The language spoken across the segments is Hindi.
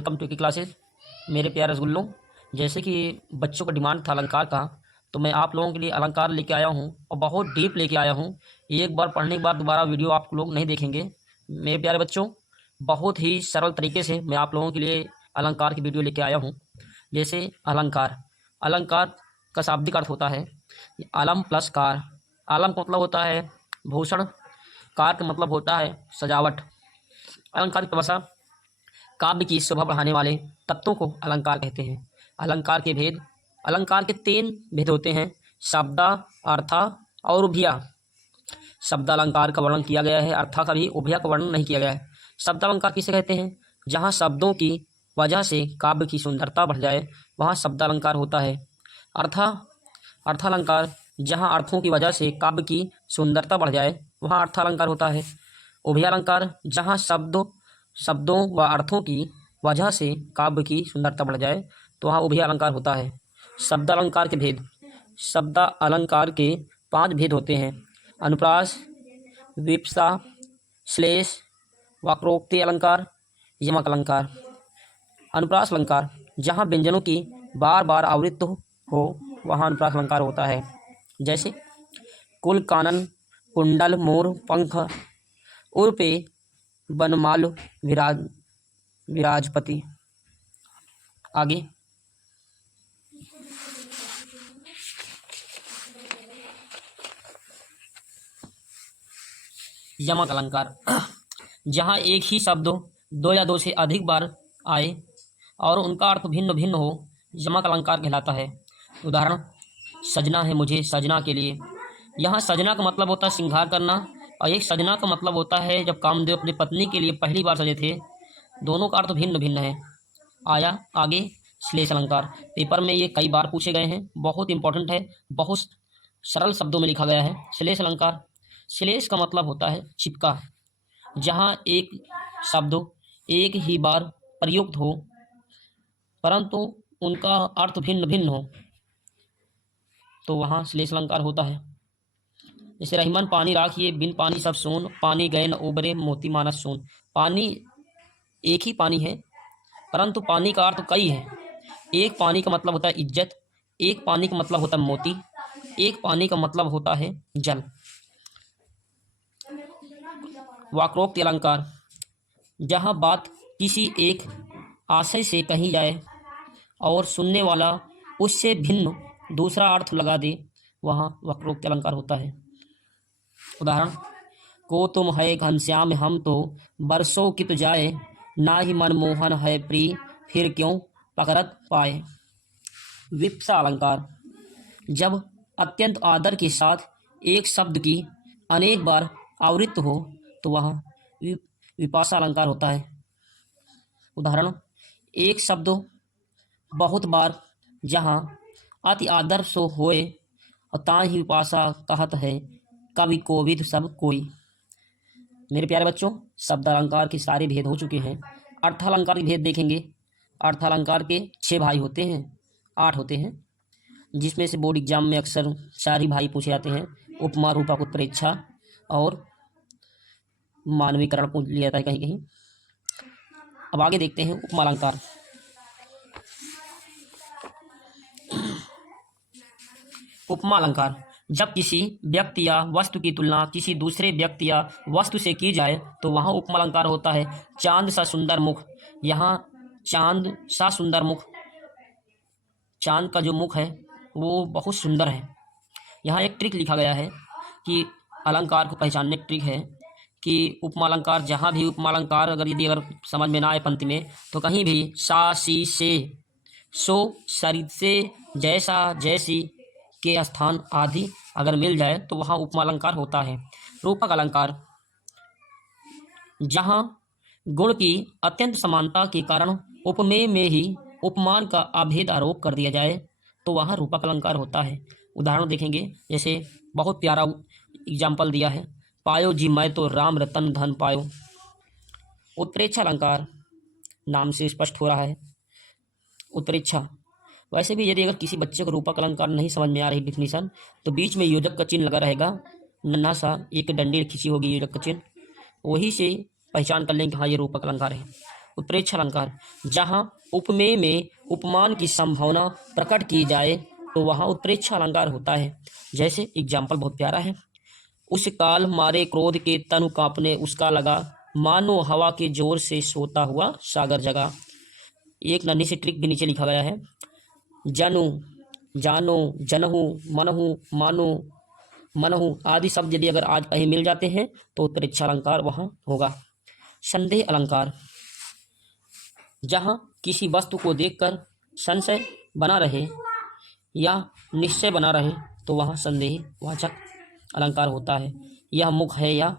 वेलकम टू की क्लासेस। मेरे प्यारे रसगुल्लों, जैसे कि बच्चों का डिमांड था अलंकार का, तो मैं आप लोगों के लिए अलंकार लेके आया हूँ और बहुत डीप लेके आया हूँ। एक बार पढ़ने के बाद दोबारा वीडियो आप लोग नहीं देखेंगे। मेरे प्यारे बच्चों, बहुत ही सरल तरीके से मैं आप लोगों के लिए अलंकार की वीडियो लेके आया हूँ। जैसे अलंकार, अलंकार का शाब्दिक अर्थ होता है अलम प्लस कार। अलम का मतलब होता है भूषण, कार का मतलब होता है सजावट। अलंकार की परिभाषा, काव्य की शोभा बढ़ाने वाले तत्वों को अलंकार कहते हैं। अलंकार के भेद, अलंकार के 3 भेद होते हैं, शब्द, अर्थ और उभया। शब्द अलंकार का वर्णन किया गया है, अर्थ का भी, उभया का वर्णन नहीं किया गया है। शब्द अलंकार किसे कहते हैं? जहाँ शब्दों की वजह से काव्य की सुंदरता बढ़ जाए वहाँ शब्द अलंकार होता है। अर्थ, अर्थालंकार, जहाँ अर्थों की वजह से काव्य की सुंदरता बढ़ जाए वहाँ अर्थालंकार होता है। उभयालंकार, जहाँ शब्दों व अर्थों की वजह से काव्य की सुंदरता बढ़ जाए तो वहाँ उभय अलंकार होता है। शब्द अलंकार के भेद, शब्द अलंकार के 5 भेद होते हैं, अनुप्रास, विप्सा, श्लेष, वक्रोक्ति अलंकार, यमक अलंकार। अनुप्रास अलंकार, जहाँ व्यंजनों की बार बार आवृत्ति हो वहाँ अनुप्रास अलंकार होता है। जैसे कुल, कानन, कुंडल, मोर, पंख, उर्पे, बनमाल, विराजपति। आगे यमक अलंकार, जहाँ एक ही शब्द 2 या 2 से अधिक बार आए और उनका अर्थ भिन्न भिन्न हो, यमक अलंकार कहलाता है। उदाहरण, सजना है मुझे सजना के लिए। यहाँ सजना का मतलब होता है श्रृंगार करना और एक सजना का मतलब होता है जब कामदेव अपनी पत्नी के लिए पहली बार सजे थे। दोनों का अर्थ भिन्न भिन्न है। आया आगे श्लेष अलंकार, पेपर में ये कई बार पूछे गए हैं, बहुत इंपॉर्टेंट है, बहुत सरल शब्दों में लिखा गया है। श्लेष अलंकार, श्लेष का मतलब होता है चिपका, जहाँ एक शब्द एक ही बार प्रयुक्त हो परंतु उनका अर्थ भिन्न भिन्न हो तो वहाँ श्लेष अलंकार होता है। जैसे रहीमन पानी राखिए बिन पानी सब सोन, पानी गए न उबरे मोती मानस सोन। पानी एक ही पानी है परंतु पानी का अर्थ कई है। एक पानी का मतलब होता है इज्जत, एक पानी का मतलब होता है मोती, एक पानी का मतलब होता है जल। वाक्रोक्ति अलंकार, जहाँ बात किसी एक आशय से कही जाए और सुनने वाला उससे भिन्न दूसरा अर्थ लगा दे वहाँ वक्रोक्ति अलंकार होता है। उदाहरण, को तुम है घनश्याम हम तो बरसों कित जाए, ना ही मनमोहन है प्रिय फिर क्यों पकड़त पाए। विप्सा अलंकार, जब अत्यंत आदर के साथ एक शब्द की अनेक बार आवृत्ति हो तो वह विपाशा अलंकार होता है। उदाहरण, एक शब्द बहुत बार जहाँ अति आदर सो होए और ताहि विपाशा कहत है कवि कोविद सब कोई। मेरे प्यारे बच्चों, शब्द अलंकार के सारे भेद हो चुके हैं। अर्थालंकार के भेद देखेंगे। अर्थालंकार के 6 भाई होते हैं, 8 होते हैं, जिसमें से बोर्ड एग्जाम में अक्सर 4 ही भाई पूछे जाते हैं, उपमा, रूपक, उत्प्रेक्षा और मानवीकरण पूछ लिया जाता है कहीं कहीं। अब आगे देखते हैं उपमा अलंकार। उपमा अलंकार, जब किसी व्यक्ति या वस्तु की तुलना किसी दूसरे व्यक्ति या वस्तु से की जाए तो वहाँ उपमा अलंकार होता है। चांद सा सुंदर मुख, यहाँ चांद सा सुंदर मुख, चांद का जो मुख है वो बहुत सुंदर है। यहाँ एक ट्रिक लिखा गया है कि अलंकार को पहचानने की ट्रिक है कि उपमा अलंकार, जहाँ भी उपमा अलंकार अगर समझ में ना आए पंक्ति में तो कहीं भी सा, सी, से, सो, सरित से, जैसा, जैसी के स्थान आदि अगर मिल जाए तो वहाँ उपमा अलंकार होता है। रूपक अलंकार, जहाँ गुण की अत्यंत समानता के कारण उपमेय में ही उपमान का अभेद आरोप कर दिया जाए तो वहाँ रूपक अलंकार होता है। उदाहरण देखेंगे, जैसे बहुत प्यारा एग्जाम्पल दिया है, पायो जी मैं तो राम रतन धन पायो। उत्प्रेक्षा अलंकार, नाम से स्पष्ट हो रहा है उत्प्रेक्षा। वैसे भी यदि अगर किसी बच्चे को रूपक अलंकार नहीं समझ में आ रही डिफिनीशन तो बीच में योजक का चिन्ह लगा रहेगा, नन्हा सा एक डंडी खींची होगी योजक का चिन्ह, वही से पहचान कर लेंगे हाँ ये रूपक अलंकार है। उत्प्रेक्ष अलंकार, जहाँ उपमेय में उपमान की संभावना प्रकट की जाए तो वहाँ उत्प्रेक्ष अलंकार होता है। जैसे एग्जाम्पल बहुत प्यारा है, उस काल मारे क्रोध के तनु कांपने उसका लगा, मानो हवा के जोर से सोता हुआ सागर जगा। एक नन्ही सी ट्रिक भी नीचे लिखा गया है, जनु, जानो, जनहु, मनहु, मानो, मनहु आदि शब्द यदि अगर आज कहीं मिल जाते हैं तो उत्प्रेक्ष अलंकार वहाँ होगा। संदेह अलंकार, जहाँ किसी वस्तु को देखकर संशय बना रहे या निश्चय बना रहे तो वहाँ संदेह वाचक अलंकार होता है। यह मुख है या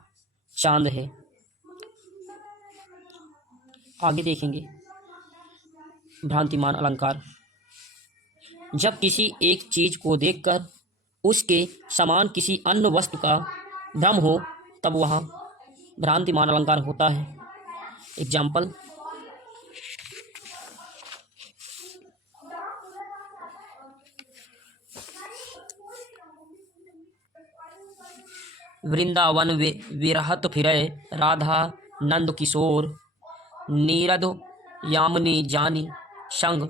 चांद है। आगे देखेंगे भ्रांतिमान अलंकार, जब किसी एक चीज को देखकर उसके समान किसी अन्य वस्तु का भ्रम हो तब वहाँ भ्रांतिमान अलंकार होता है। एग्जाम्पल, वृंदावन विरहत फिरे राधा नंद किशोर, नीरद यामिनी जानी संग